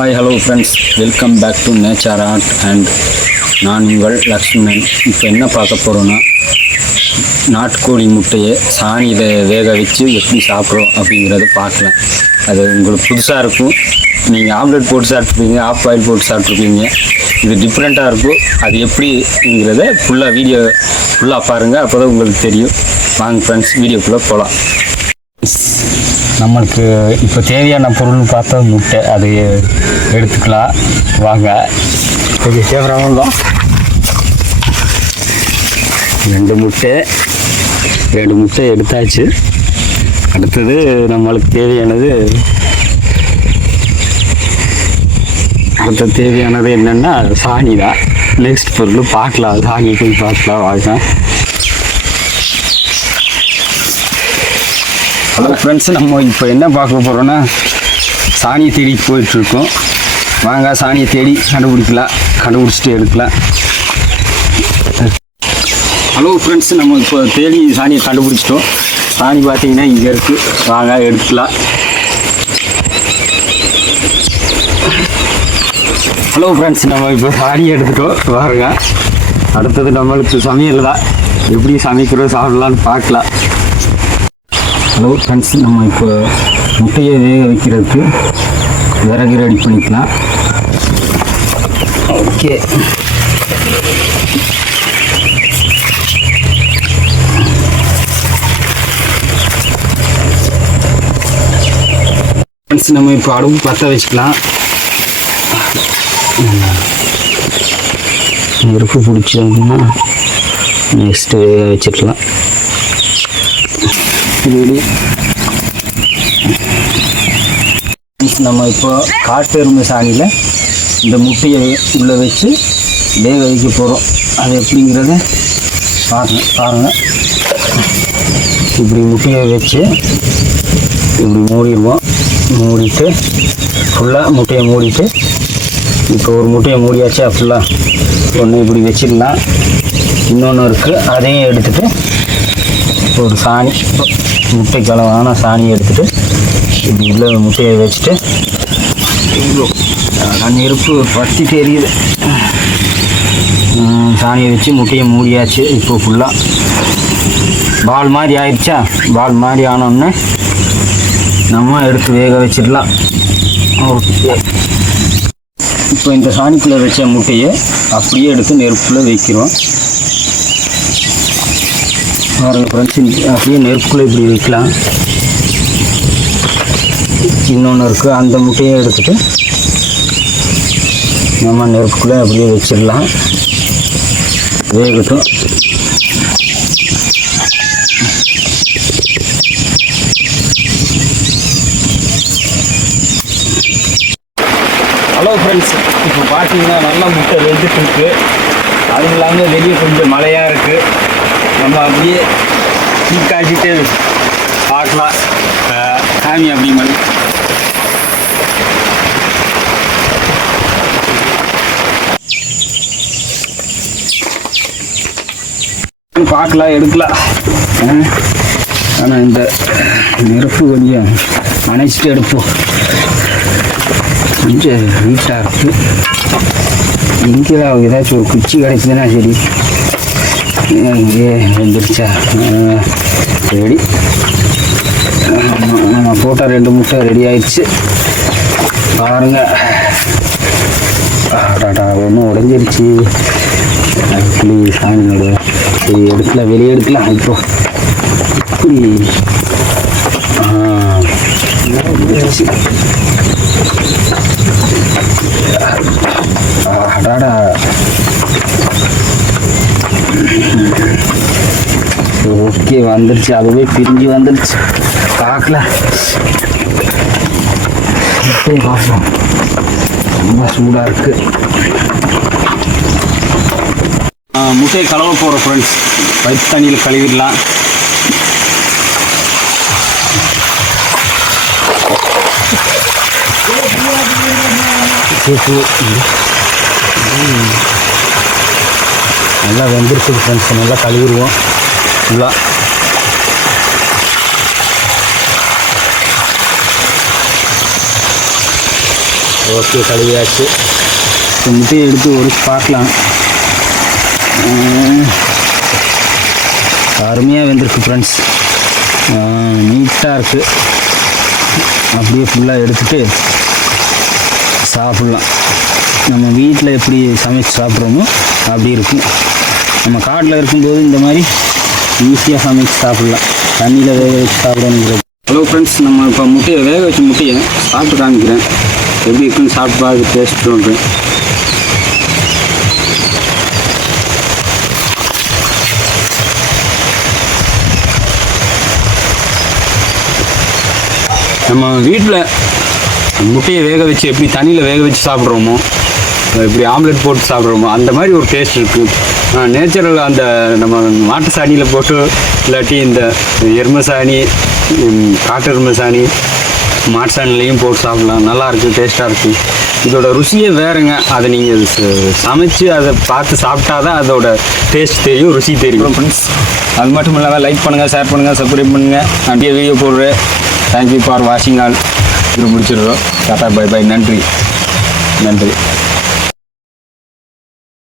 Hi hello friends, welcome back to nature art and நான் உங்கள் லக்ஷ்மணன். இப்போ என்ன பார்க்க போகிறோன்னா, நாட்டுக்கோழி முட்டையை சாணியில் வேக வச்சு எப்படி சாப்பிட்றோம் அப்படிங்கிறத பார்க்கலாம். அது உங்களுக்கு புதுசாக இருக்கும். நீங்கள் ஆம்லெட் போட்டு சாப்பிட்ருப்பீங்க, ஆஃப் பாயில் போட்டு சாப்பிட்ருப்பீங்க. இது டிஃப்ரெண்ட்டாக இருக்கும். அது எப்படிங்கிறத ஃபுல்லாக ஃபுல்லாக பாருங்கள், அப்போ தான் உங்களுக்கு தெரியும். வாங்க ஃப்ரெண்ட்ஸ், வீடியோக்குள்ளே போகலாம். நம்மளுக்கு இப்போ தேவையான பொருள் பார்த்தா முட்டை, அது எடுத்துக்கலாம். வாங்க. தான் 2 முட்டை எடுத்தாச்சு. அடுத்தது நம்மளுக்கு தேவையானது என்னென்னா சாணி தான். நெக்ஸ்ட் பொருள் பார்க்கலாம், சாணி போய் பார்க்கலாம். வாங்க. ஹலோ ஃப்ரெண்ட்ஸ், நம்ம இப்போ என்ன பார்க்க போகிறோன்னா, சாணியை தேடி போயிட்டுருக்கோம். வாங்க, சாணியை தேடி கண்டுபிடிச்சிட்டு எடுக்கலாம். ஹலோ ஃப்ரெண்ட்ஸ், நம்ம இப்போ தேடி சாணியை கண்டுபிடிச்சிட்டோம். சாணி பார்த்தீங்கன்னா இங்கே இருக்குது. வாங்க எடுத்துக்கலாம். ஹலோ ஃப்ரெண்ட்ஸ், நம்ம இப்போ சாணியை எடுத்துட்டோம். பாருங்க, அடுத்தது நம்மளுக்கு சமையல் தான். எப்படி சமைக்கிறோம், சாப்பிடலான்னு பார்க்கலாம். ஹலோ ஃப்ரெண்ட்ஸ், நம்ம இப்போ முட்டையை வேக வைக்கிறதுக்கு விறகு ரெடி பண்ணிக்கலாம். ஓகே, ஃப்ரெண்ட்ஸ், நம்ம இப்போ அடுப்பு பற்ற வச்சுக்கலாம். நெருப்பு பிடிச்சோம்னா நெக்ஸ்ட்டு வேக வச்சுக்கலாம். நம்ம இப்போ காட்டெருமை சாணியில் இந்த முட்டையை உள்ளே வச்சு வேக வைக்க போகிறோம். அது எப்படிங்கிறத பாருங்கள். இப்படி முட்டையை வச்சு இப்படி மூடிட்டு ஃபுல்லாக முட்டையை மூடிட்டு, இப்போ ஒரு முட்டையை மூடியாச்சா ஃபுல்லாக, ஒன்று இப்படி வச்சிடலாம். இன்னொன்று இருக்குது, அதையும் எடுத்துகிட்டு ஒரு சாணி, முட்டைக்கு அளவான சாணியை எடுத்துகிட்டு இப்படி உள்ள முட்டையை வச்சுட்டு, நெருப்பு பற்றி தெரியுது. சாணியை வச்சு முட்டையை மூடியாச்சு. இப்போ ஃபுல்லாக பால் மாதிரி ஆயிடுச்சா. பால் மாதிரி ஆனோடனே நம்ம எடுத்து வேக வச்சிடலாம். ஓகே, இப்போ இந்த சாணிக்குள்ளே வச்ச முட்டையை அப்படியே எடுத்து நெருப்புக்குள்ளே வைக்கிறோம். ஃப்ரெண்ட்ஸ், அப்படியே நெருப்புக்குள்ளே இப்படி வைக்கலாம். இன்னொன்று இருக்குது, அந்த முட்டையை எடுத்துகிட்டு நம்ம நெருப்புக்குள்ளே அப்படியே வச்சிடலாம். வேகட்டும். ஹலோ ஃப்ரெண்ட்ஸ், இப்போ பார்த்தீங்கன்னா நல்லா முட்டை வெந்துட்டு இருக்கு. அதுவும் இல்லாமல் வெளியே கொஞ்சம் மழையாக இருக்குது. நம்ம அப்படியே டீ காய்ச்சிட்டு பார்க்கலாம். சாமி அப்படி மாதிரி பார்க்கலாம், எடுக்கலாம். ஆனால் இந்த நெருப்பு கொஞ்சம் அணைச்சிட்டு எடுப்போம். கொஞ்சம் ஹீட்டாக இருக்குது. இங்கே ஏதாச்சும் ஒரு குச்சி கிடைச்சதுன்னா சரி. இங்கே வந்துருச்சா? ரெடி. நம்ம போட்ட 2 முட்டை ரெடி ஆயிடுச்சு. பாருங்க. ஒன்றும் உடஞ்சிருச்சு. புளி சாணியோட சரி எடுக்கலாம், வெளியே எடுக்கலாம். இப்போ இப்படி அடாடா, ஓகே வந்துருச்சு. அதுவே பிரிஞ்சு வந்துருச்சு. பார்க்கலாம், பார்க்கலாம். ரொம்ப சூடாக இருக்கு. முட்டையை கழுவ போகிறோம் ஃப்ரெண்ட்ஸ். பைப் தண்ணியில் கழுவிடலாம். நல்லா வெந்துருச்சு ஃப்ரெண்ட்ஸ். நல்லா கழுவிடுவோம் ஃபுல்லாக. ஓகே, கழுவியாச்சு. இப்போ முட்டையை எடுத்து ஒரு பார்க்கலாம். அருமையாக வெந்திருக்கு ஃப்ரெண்ட்ஸ். நீட்டாக இருக்குது. அப்படியே ஃபுல்லாக எடுத்துகிட்டு சாப்பிட்லாம். நம்ம வீட்டில் எப்படி சமைச்சு சாப்பிட்றோமோ அப்படி இருக்கும். நம்ம காட்டில் இருக்கும்போது இந்த மாதிரி ஈஸியாக சமைச்சு சாப்பிட்லாம். தண்ணியில் வேக வச்சு சாப்பிடணுங்கிறது. ஹலோ ஃப்ரெண்ட்ஸ், நம்ம இப்போ முட்டையை வேக வச்ச முட்டையை சாப்பிட்டு காமிக்கிறேன். எப்படி இருக்குன்னு சாப்பிட்டு பார்த்து டேஸ்ட் பண்ணுறேன். நம்ம வீட்டில் முட்டையை வேக வச்சு எப்படி தண்ணியில் வேக வச்சு சாப்பிட்றோமோ, இப்படி ஆம்லெட் போட்டு சாப்பிட்றோமோ அந்த மாதிரி ஒரு டேஸ்ட் இருக்குது. நேச்சுரல் அந்த நம்ம மாட்டு சாணியில் போட்டு, இல்லாட்டி இந்த எருமை சாணி, காட்டு எருமை சாணி, மாட்டு சாணிலையும் போட்டு சாப்பிட்லாம். நல்லாயிருக்கு, டேஸ்ட்டாக இருக்குது. இதோட ருசியே வேறுங்க. அதை நீங்கள் சமைச்சு அதை பார்த்து சாப்பிட்டா தான் அதோட டேஸ்ட் தெரியும், ருசி தெரியும் ஃப்ரெண்ட்ஸ். அது மட்டும் இல்லாமல் லைக் பண்ணுங்கள், ஷேர் பண்ணுங்கள், சப்ஸ்கிரைப் பண்ணுங்கள். அப்படியே வீடியோ போடுறேன். தேங்க்யூ ஃபார் வாட்சிங் ஆல். இது முடிச்சிடுறோம். Tata, by by. நன்றி.